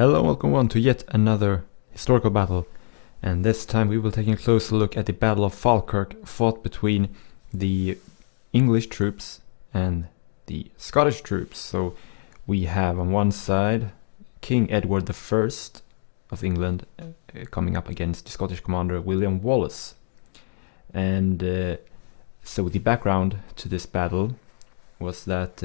Hello, welcome on to yet another historical battle, and this time we will take a closer look at the Battle of Falkirk, fought between the English troops and the Scottish troops. So we have on one side King Edward the First of England coming up against the Scottish commander William Wallace. And so the background to this battle was that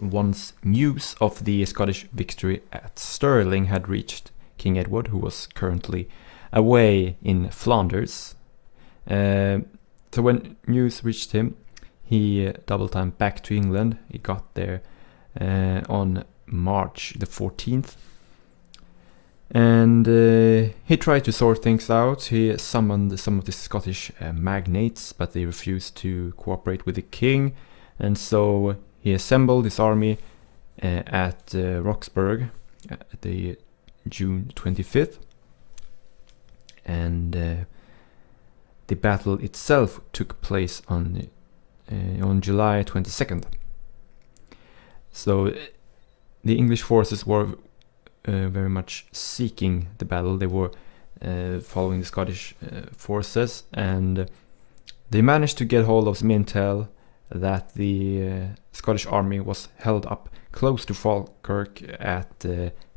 once news of the Scottish victory at Stirling had reached King Edward, who was currently away in Flanders. So when news reached him, he double time back to England. He got there on March the 14th. And he tried to sort things out. He summoned some of the Scottish magnates, but they refused to cooperate with the king. And so he assembled his army at Roxburgh at the June 25th. And the battle itself took place on July 22nd. So the English forces were very much seeking the battle. They were following the Scottish forces, and they managed to get hold of some intel that the Scottish army was held up close to Falkirk at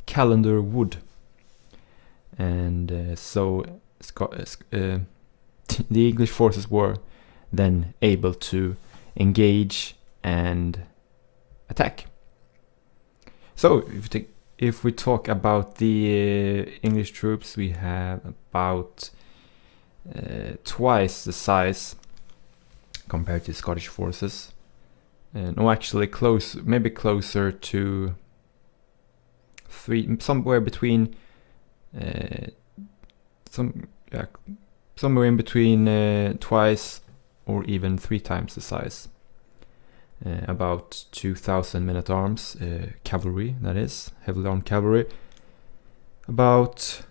Callender Wood. And so the English forces were then able to engage and attack. So if we talk about the English troops, we have about twice the size compared to Scottish forces. No, actually maybe closer to somewhere between twice or even three times the size. About 2,000 men-at-arms, cavalry, that is, heavily armed cavalry. About,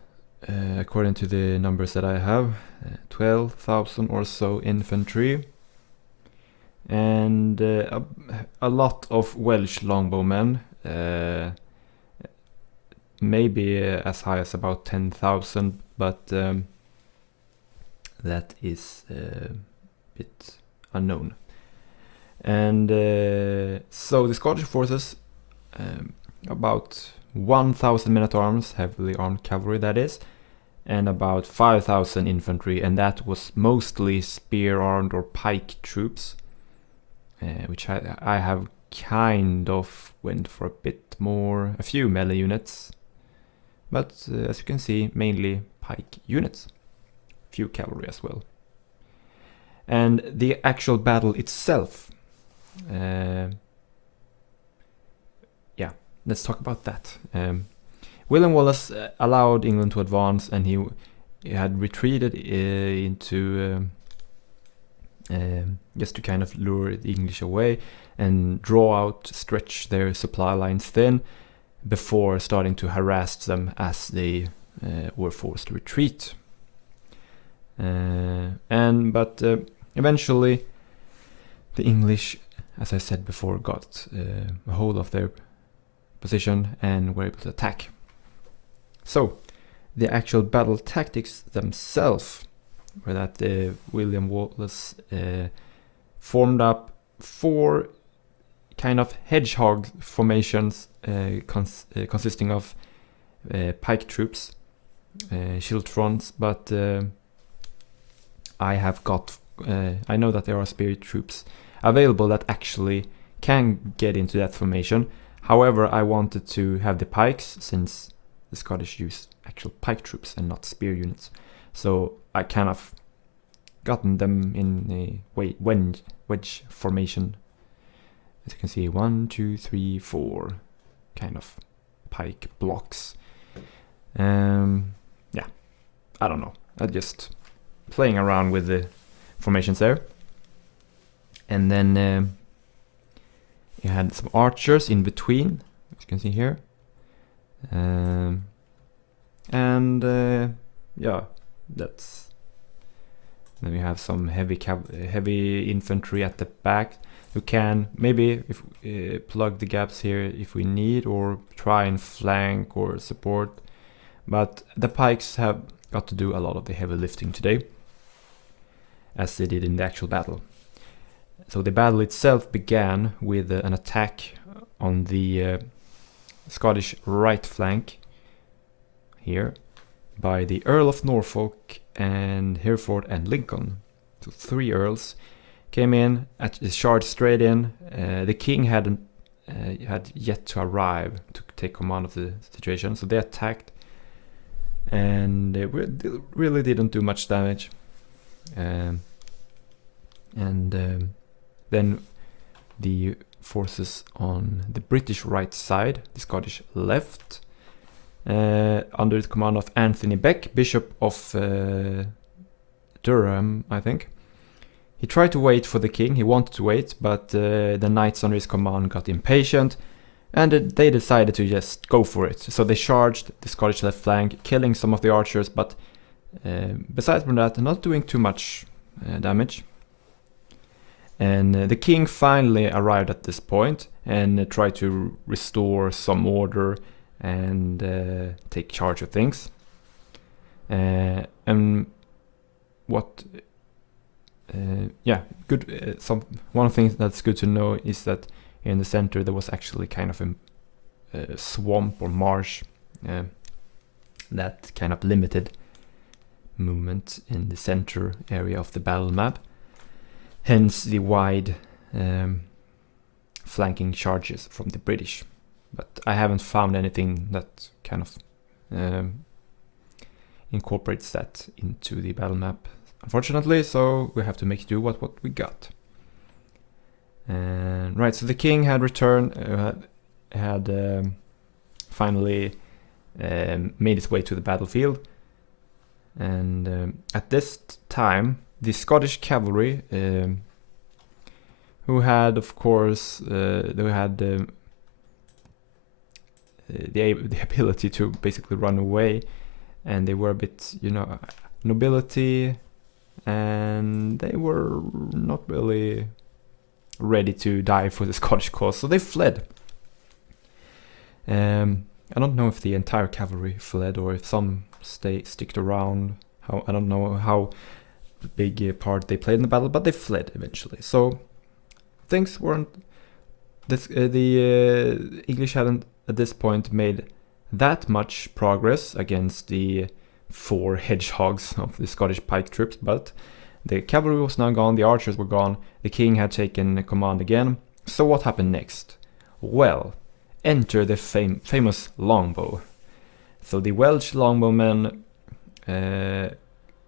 according to the numbers that I have, 12,000 or so infantry. And a lot of Welsh longbowmen, maybe as high as about 10,000, but that is a bit unknown. And so the Scottish forces, about 1,000 men-at-arms, heavily armed cavalry that is, and about 5,000 infantry, and that was mostly spear-armed or pike troops, which I have kind of went for a bit more, a few melee units, but as you can see, mainly pike units, few cavalry as well. And the actual battle itself, let's talk about that. William Wallace allowed England to advance, and he had retreated into just to kind of lure the English away and stretch their supply lines thin before starting to harass them as they were forced to retreat. But eventually the English, as I said before, got a hold of their position and were able to attack. So the actual battle tactics themselves were that William Wallace formed up four kind of hedgehog formations consisting of pike troops, shield fronts, but I know that there are spear troops available that actually can get into that formation. However, I wanted to have the pikes, since the Scottish use actual pike troops and not spear units. So I kind of gotten them in a wedge formation. As you can see, 1, 2, 3, 4 kind of pike blocks. I don't know. I just playing around with the formations there. And then you had some archers in between, as you can see here. That's. Then we have some heavy infantry at the back. who can maybe if plug the gaps here if we need, or try and flank or support. But the pikes have got to do a lot of the heavy lifting today, as they did in the actual battle. So the battle itself began with an attack on the Scottish right flank here by the Earl of Norfolk and Hereford and Lincoln. So 3 earls came in, charged straight in. The king had yet to arrive to take command of the situation, so they attacked, and they really didn't do much damage. Then the forces on the British right side, the Scottish left, under the command of Anthony Beck, Bishop of Durham, I think. He tried to wait for the king, he wanted to wait, but the knights under his command got impatient, and they decided to just go for it. So they charged the Scottish left flank, killing some of the archers, but besides from that, not doing too much damage. And the king finally arrived at this point and tried to restore some order and take charge of things. And what good. One thing that's good to know is that in the center there was actually kind of a swamp or marsh that kind of limited movement in the center area of the battle map. Hence the wide flanking charges from the British. But I haven't found anything that kind of incorporates that into the battle map, unfortunately, so we have to make do what we got. And right, so the king had returned, had finally made his way to the battlefield, and at this time the Scottish cavalry, who had, of course, they had the ability to basically run away, and they were a bit, nobility, and they were not really ready to die for the Scottish cause, so they fled. I don't know if the entire cavalry fled or if some sticked around. I don't know how big part they played in the battle, but they fled eventually. So things weren't. The English hadn't at this point made that much progress against the 4 hedgehogs of the Scottish pike troops, but the cavalry was now gone, the archers were gone, the king had taken command again. So what happened next? Well, enter the famous longbow. So the Welsh longbowmen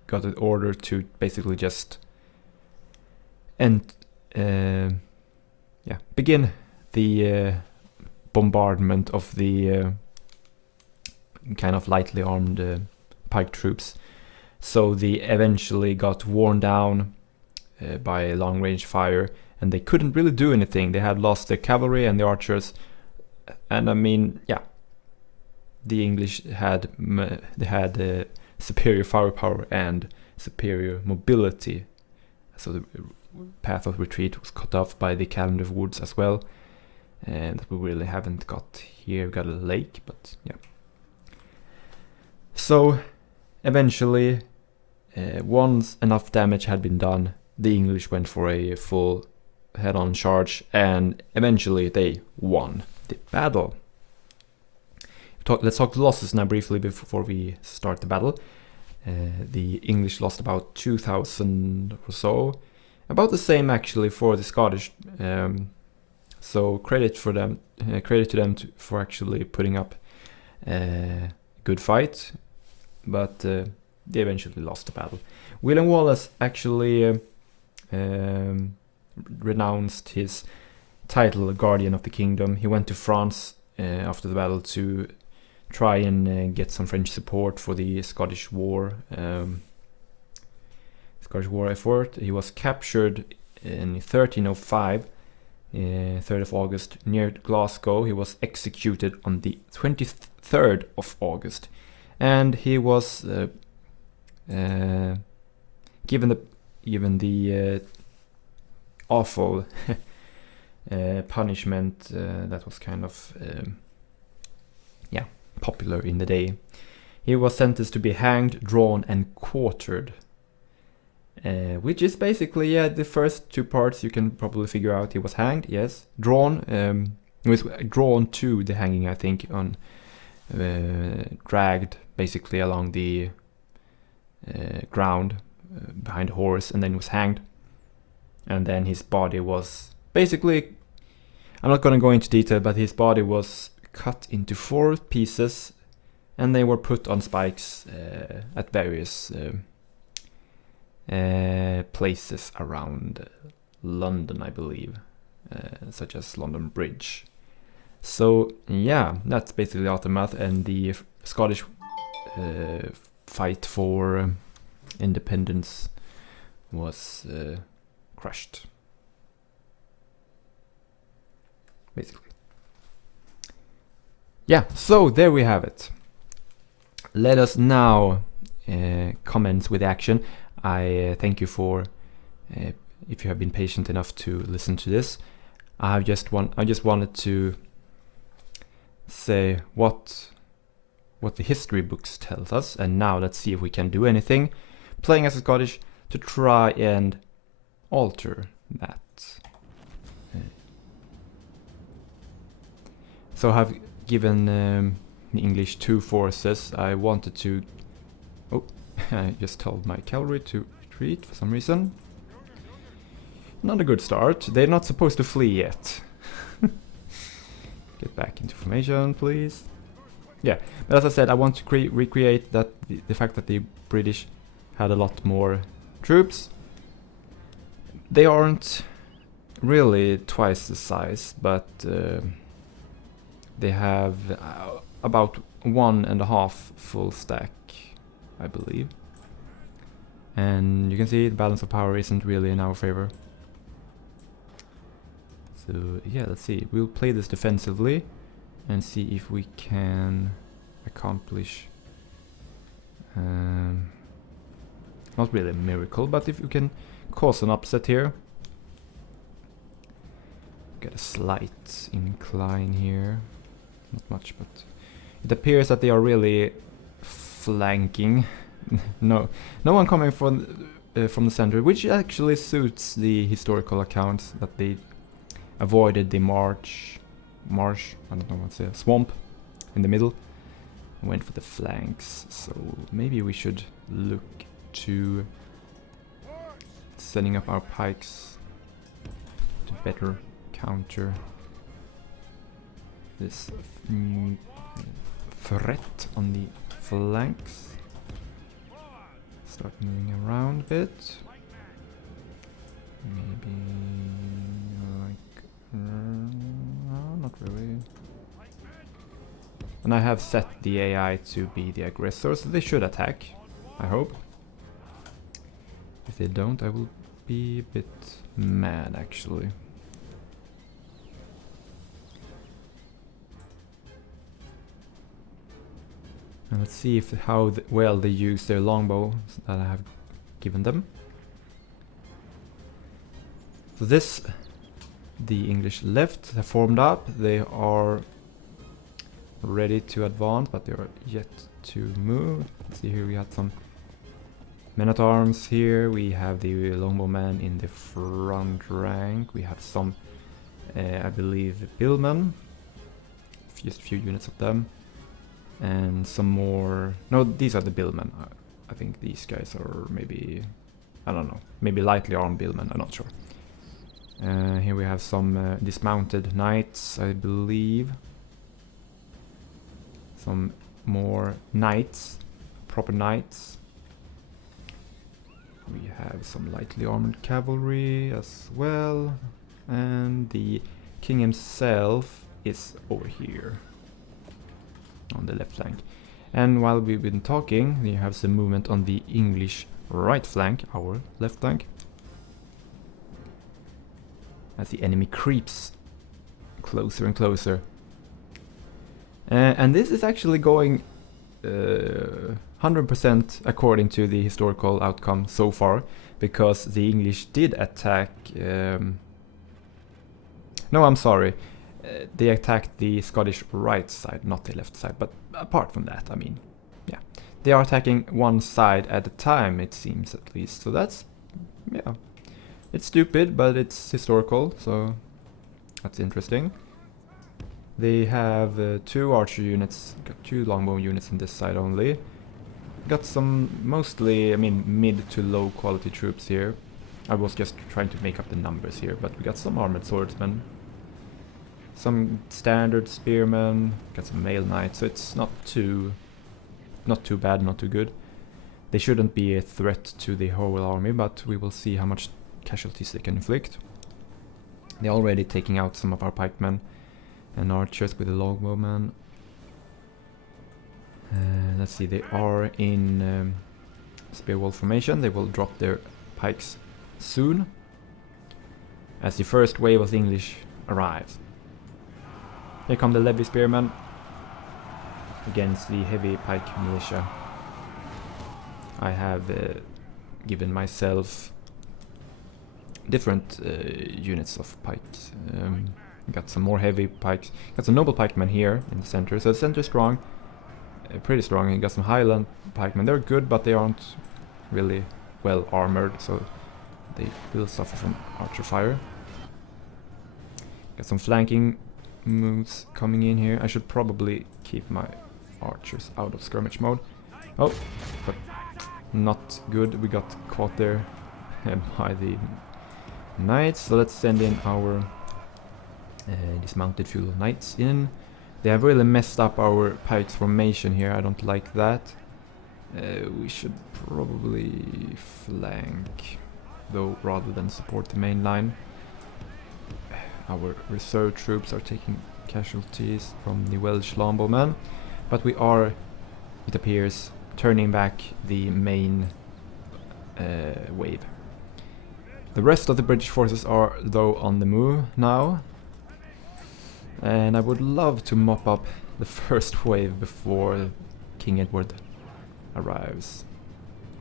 got an order to basically just begin the bombardment of the kind of lightly armed pike troops. So they eventually got worn down by long range fire, and they couldn't really do anything. They had lost their cavalry and the archers, and I mean, the English had superior firepower and superior mobility. So the path of retreat was cut off by the Calendar Woods as well, and we really haven't got here. We've got a lake, but yeah. So eventually, once enough damage had been done, the English went for a full head-on charge, and eventually they won the battle. Let's talk the losses now briefly before we start the battle. The English lost about 2,000 or so, about the same actually for the Scottish. So credit to them for actually putting up a good fight, but they eventually lost the battle. William Wallace actually renounced his title, Guardian of the Kingdom. He went to France after the battle to try and get some French support for the Scottish War effort. He was captured in 1305, 3rd of August, near Glasgow. He was executed on the 23rd of August, and he was given the awful punishment that was kind of popular in the day. He was sentenced to be hanged, drawn, and quartered. Which is basically, the first two parts you can probably figure out. He was hanged, yes. Drawn, he was drawn to the hanging, I think, on dragged basically along the ground behind a horse, and then was hanged. And then his body was basically, I'm not going to go into detail, but his body was cut into 4 pieces, and they were put on spikes at various places around London, I believe, such as London Bridge. So yeah, that's basically the aftermath, and the Scottish fight for independence was crushed, basically. Yeah, so there we have it. Let us now commence with action. I thank you for if you have been patient enough to listen to this. I just wanted to say what the history books tells us, and now let's see if we can do anything playing as a Scottish to try and alter that. So I've given the English 2 forces. I wanted to... Oh, I just told my cavalry to retreat for some reason. Not a good start. They're not supposed to flee yet. Get back into formation, please. Yeah, but as I said, I want to recreate that the fact that the British had a lot more troops. They aren't really twice the size, but they have about 1.5 full stack, I believe. And you can see the balance of power isn't really in our favor. So yeah, let's see. We'll play this defensively and see if we can accomplish not really a miracle, but if you can cause an upset here. Get a slight incline here. Not much, but it appears that they are really flanking. no one coming from the center, which actually suits the historical accounts that they avoided the marsh, I don't know what's it, swamp in the middle, and went for the flanks. So maybe we should look to setting up our pikes to better counter this threat on the flanks. Start moving around a bit. Maybe like not really. And I have set the AI to be the aggressor, so they should attack, I hope. If they don't, I will be a bit mad, actually. And let's see if how well they use their longbow that I have given them. So this, the English left have formed up. They are ready to advance, but they are yet to move. Let's see, here we had some men-at-arms here. We have the longbowman in the front rank. We have some, I believe, billmen. Just a few units of them. And some more... No, these are the billmen. I think these guys are maybe... I don't know. Maybe lightly armed billmen, I'm not sure. Here we have some dismounted knights, I believe. Some more knights. Proper knights. We have some lightly armored cavalry as well. And the king himself is over here. On the left flank. And while we've been talking, we have some movement on the English right flank, our left flank, as the enemy creeps closer and closer. And this is actually going 100% according to the historical outcome so far, because the English did attack No, I'm sorry. They attacked the Scottish right side, not the left side. But apart from that, I mean, yeah. They are attacking one side at a time, it seems, at least. So that's, yeah. It's stupid, but it's historical, so that's interesting. They have 2 archer units, got 2 longbow units on this side only. Got some mostly, I mean, mid to low quality troops here. I was just trying to make up the numbers here, but we got some armored swordsmen. Some standard spearmen, got some mail knights, so it's not too bad, not too good. They shouldn't be a threat to the whole army, but we will see how much casualties they can inflict. They're already taking out some of our pikemen and archers with the longbowmen. Let's see, they are in spear wall formation. They will drop their pikes soon as the first wave of the English arrives. Here come the levy spearmen against the heavy pike militia. I have given myself different units of pikes. Got some more heavy pikes. Got some noble pikemen here in the center. So the center is strong, pretty strong. And got some Highland pikemen. They're good, but they aren't really well armored, so they will suffer from archer fire. Got some flanking moves coming in here. I should probably keep my archers out of skirmish mode. Oh, but not good. We got caught there by the knights. So let's send in our dismounted feudal knights in. They have really messed up our pikes formation here. I don't like that. We should probably flank, though, rather than support the main line. Our reserve troops are taking casualties from the Welsh longbowmen, but we are, it appears, turning back the main wave. The rest of the British forces are, though, on the move now, and I would love to mop up the first wave before King Edward arrives.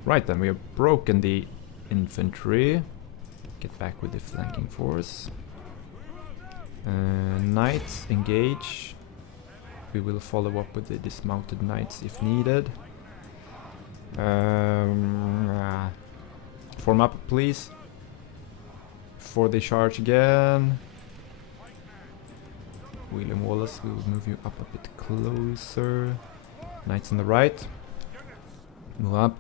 Right then, we have broken the infantry. Get back with the flanking force. Knights engage. We will follow up with the dismounted knights if needed. Form up, please. Before they charge again. William Wallace, we will move you up a bit closer. Knights on the right. Move up.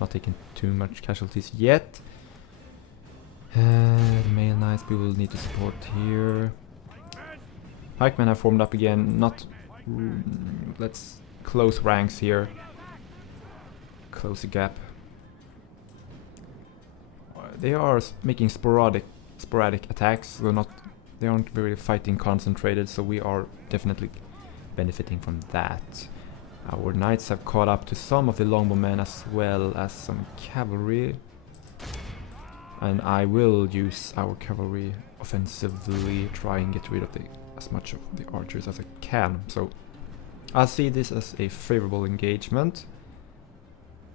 Not taking too much casualties yet. The male knights we will need to support here. Pikemen have formed up again. Not. Let's close ranks here. Close the gap. They are making sporadic attacks. They aren't really fighting concentrated, so we are definitely benefiting from that. Our knights have caught up to some of the longbowmen as well as some cavalry. And I will use our cavalry offensively, try and get rid of as much of the archers as I can. So I see this as a favorable engagement.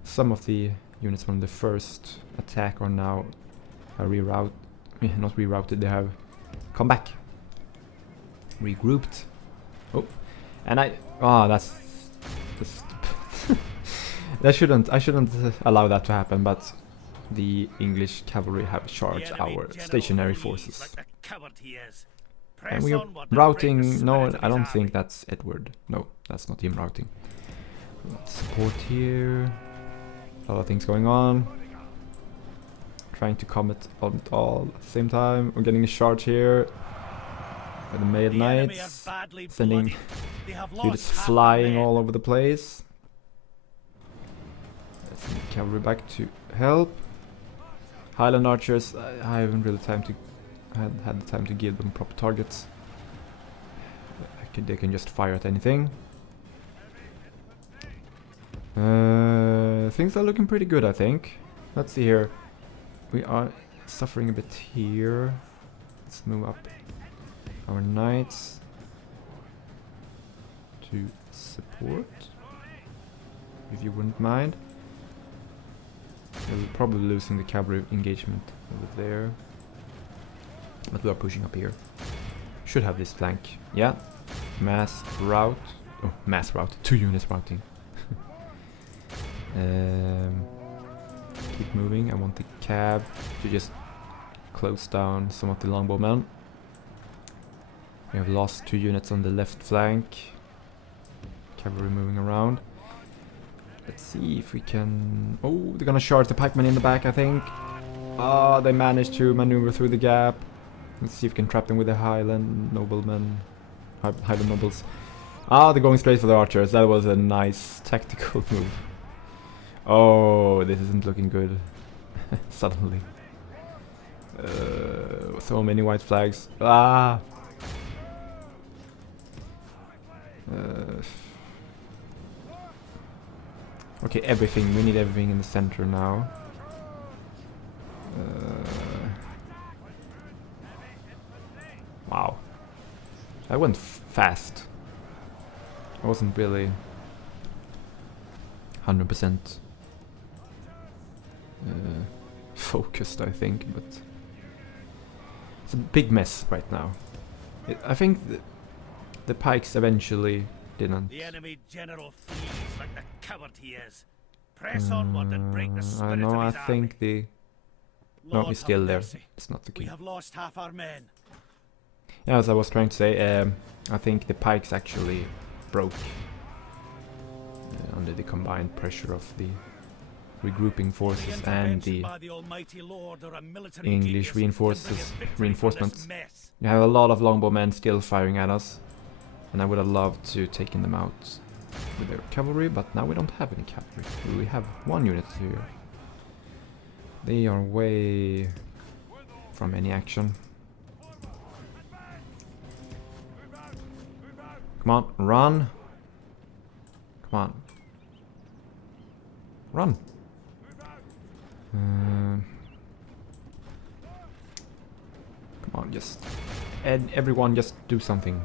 Some of the units from the first attack are now not rerouted, they have come back. Regrouped. Oh, and that's I shouldn't allow that to happen, but the English cavalry have charged our stationary forces. And we are routing. No, I don't think that's Edward. No, that's not him routing. Support here. A lot of things going on. Trying to combat on it all at the same time. We're getting a charge here. By the mail knights. Sending units flying all over the place. Let's send the cavalry back to help. Highland archers, I haven't really had the time to give them proper targets. They can just fire at anything. Things are looking pretty good, I think. Let's see here. We are suffering a bit here. Let's move up our knights to support, if you wouldn't mind. We're probably losing the cavalry engagement over there. But we are pushing up here. Should have this flank. Yeah. Mass route. Oh, mass route. 2 units routing. Keep moving. I want the cab to just close down some of the longbowmen. We have lost 2 units on the left flank. Cavalry moving around. Let's see if we can... Oh, they're gonna charge the pikemen in the back, I think. Ah, they managed to maneuver through the gap. Let's see if we can trap them with the Highland noblemen. Highland nobles. Ah, they're going straight for the archers. That was a nice tactical move. Oh, this isn't looking good. Suddenly. So many white flags. Ah! Okay, everything. We need everything in the center now. Wow. That went fast. I wasn't really 100% focused, I think, but it's a big mess right now. I think the pikes eventually didn't. The enemy general flees like the coward he is. Press onward and break the spirit I know. of his I think army. the no, he's still there. Mercy. It's not the We king. have lost half our men. Yeah, as I was trying to say, I think the pikes actually broke under the combined pressure of the regrouping forces and the English reinforcements. You have a lot of longbowmen still firing at us, and I would have loved to taken them out with their cavalry, but now we don't have any cavalry. We have 1 unit here. They are way from any action. Come on, run! Come on. Run! Come on, just... everyone just do something.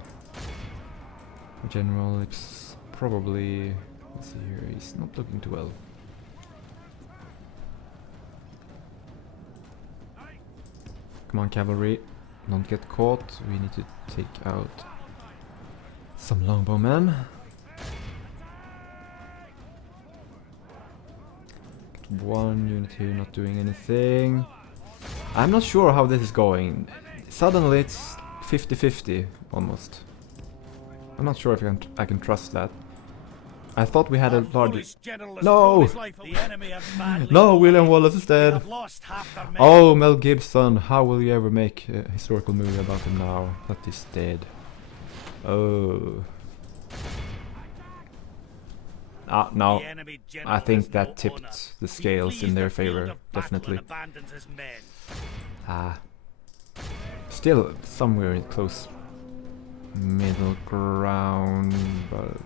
General, it's probably... Let's see here, he's not looking too well. Come on, cavalry. Don't get caught. We need to take out some longbowmen. Get 1 unit here not doing anything. I'm not sure how this is going. Suddenly it's 50-50 almost. I'm not sure if I can trust that. I thought we had a large... No! No, William Wallace is dead. Oh, Mel Gibson, how will you ever make a historical movie about him now that he's dead? Oh. No. I think that tipped the scales in their favor, definitely. Still somewhere in close middle ground, but...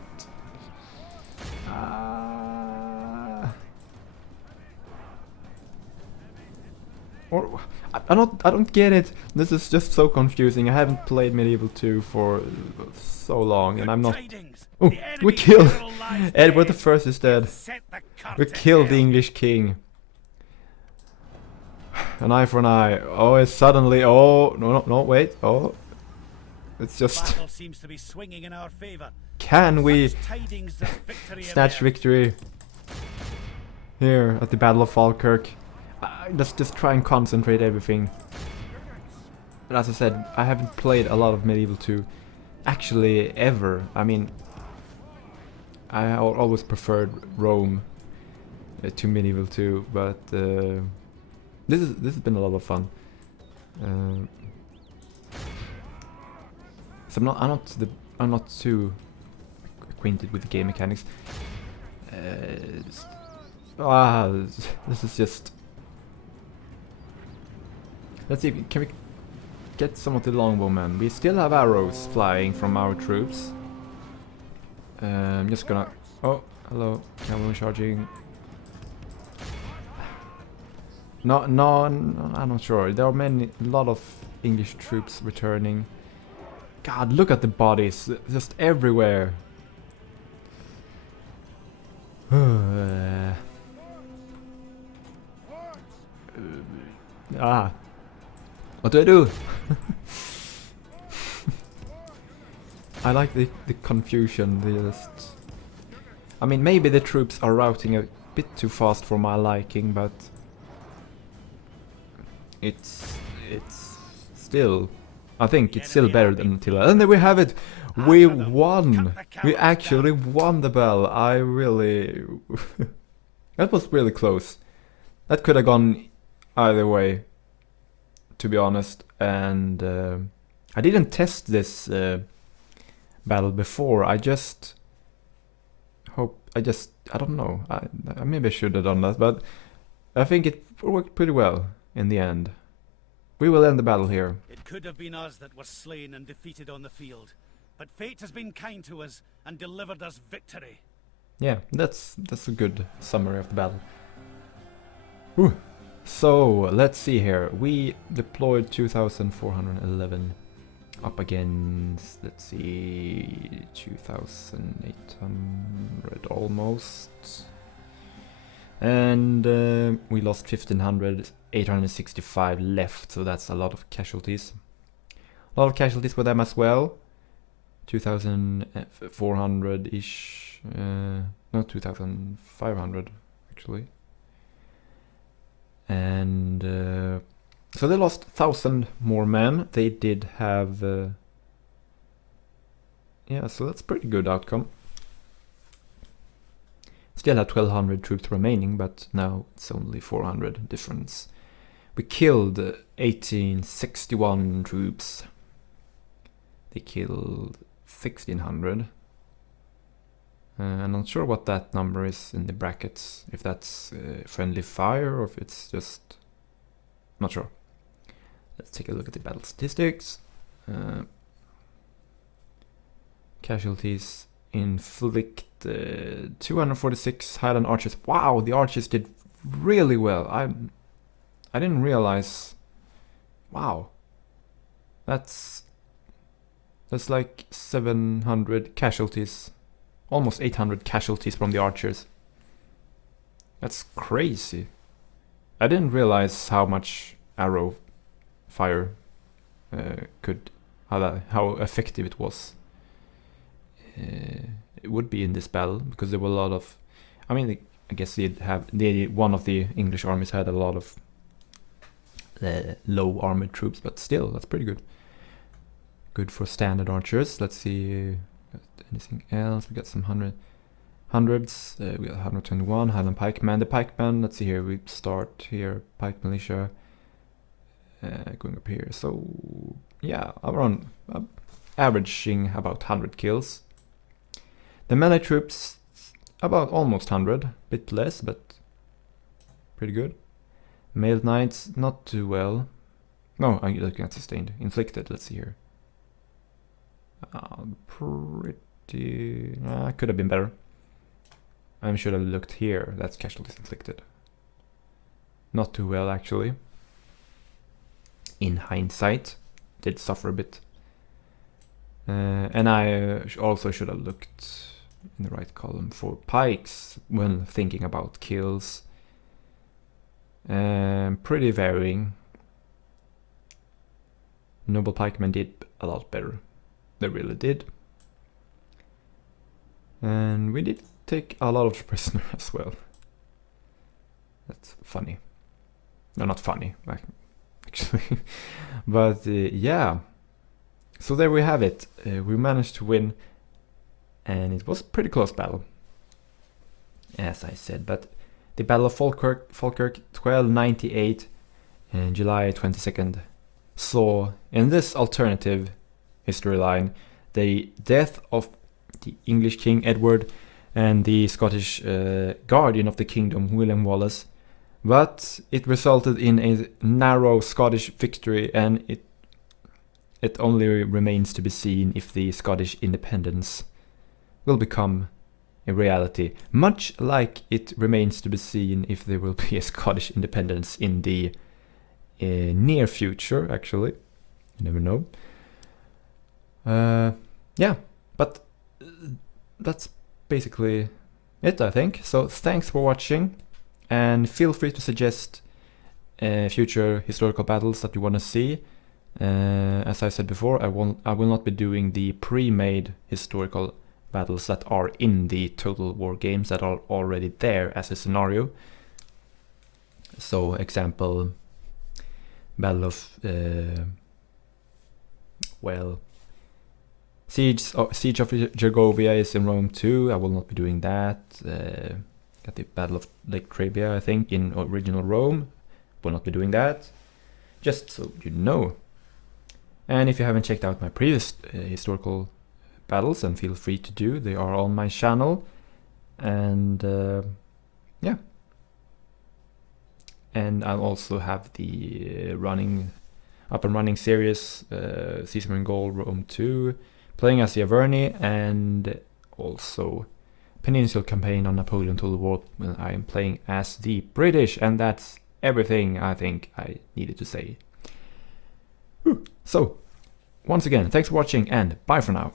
Or I don't get it. This is just so confusing. I haven't played Medieval 2 for so long, and I'm not. Oh, we killed Edward the First is dead. We killed the English king. An eye for an eye. Oh, it's suddenly. Oh no! Wait. Oh, it's just. Can we snatch victory here at the Battle of Falkirk? Let's just try and concentrate everything. But as I said, I haven't played a lot of Medieval 2, actually ever. I mean, I always preferred Rome to Medieval 2, but this has been a lot of fun. So I'm not too acquainted with the game mechanics. This is just. Let's see, can we get some of the longbowmen? We still have arrows flying from our troops. I'm just gonna... Oh, hello, cavalry charging. No, I'm not sure. There are a lot of English troops returning. God, look at the bodies, just everywhere. What do I do? I like the confusion. I mean, maybe the troops are routing a bit too fast for my liking, but it's still. I think it's still better than Attila. And there we have it. We won. We actually won the battle. I really. That was really close. That could have gone either way, to be honest. And I didn't test this battle before. I don't know. I maybe I should have done that, but I think it worked pretty well in the end. We will end the battle here. It could have been us that were slain and defeated on the field, but fate has been kind to us and delivered us victory. Yeah, that's a good summary of the battle. Whew. So let's see here. We deployed 2,411 up against, let's see, 2,800 almost. And we lost 1,500, 865 left, so that's a lot of casualties. A lot of casualties with them as well. 2,400-ish, no, 2,500 actually. And so they lost 1,000 more men. They did have, yeah, so that's pretty good outcome. Still have 1,200 troops remaining, but now it's only 400 difference. We killed 1,861 troops. They killed 1,600. I'm not sure what that number is in the brackets. If that's friendly fire or if it's just... Not sure. Let's take a look at the battle statistics. Casualties inflicted 246 Highland archers. Wow, the archers did really well. I didn't realize. Wow, that's like 700 casualties, almost 800 casualties from the archers. That's crazy. I didn't realize how much arrow fire how effective it was. It would be in this battle because there were a lot of. I mean, I guess one of the English armies had a lot of low armored troops, but still, that's pretty good. Good for standard archers. Let's see anything else. We got some hundreds. We got 121 Highland pikemen. The pikemen. Let's see here. We start here. Pike militia. Going up here. So yeah, around averaging about 100 kills. The melee troops about almost 100, bit less, but pretty good. Mailed knights not too well. No, I'm looking at sustained. Inflicted. Let's see here. Pretty. Could have been better. I should have looked here. That's casualties inflicted. Not too well, actually. In hindsight, did suffer a bit. And I also should have looked in the right column for pikes when thinking about kills. Pretty varying. Noble pikemen did a lot better. They really did. And we did take a lot of prisoners as well. That's funny. No, not funny, actually. But yeah. So there we have it. We managed to win. And it was a pretty close battle, as I said. But the Battle of Falkirk 1298, and July 22nd, saw in this alternative history line the death of the English King Edward and the Scottish guardian of the kingdom, William Wallace. But it resulted in a narrow Scottish victory, and it only remains to be seen if the Scottish independence will become a reality, much like it remains to be seen if there will be a Scottish independence in the near future, actually. You never know. Yeah, but that's basically it, I think. So thanks for watching, and feel free to suggest future historical battles that you want to see. As I said before, I will not be doing the pre-made historical battles that are in the Total War games that are already there as a scenario. So, example, Battle of Siege of Gergovia is in Rome too. I will not be doing that. Got the Battle of Lake Trabia, I think, in original Rome. Will not be doing that. Just so you know. And if you haven't checked out my previous historical battles, then feel free to do. They are on my channel. And yeah. And I'll also have the up and running series, Caesar in Gaul, Rome 2, playing as the Averni, and also Peninsular Campaign on Napoleon Total War when I am playing as the British, and that's everything I think I needed to say. So, once again, thanks for watching and bye for now.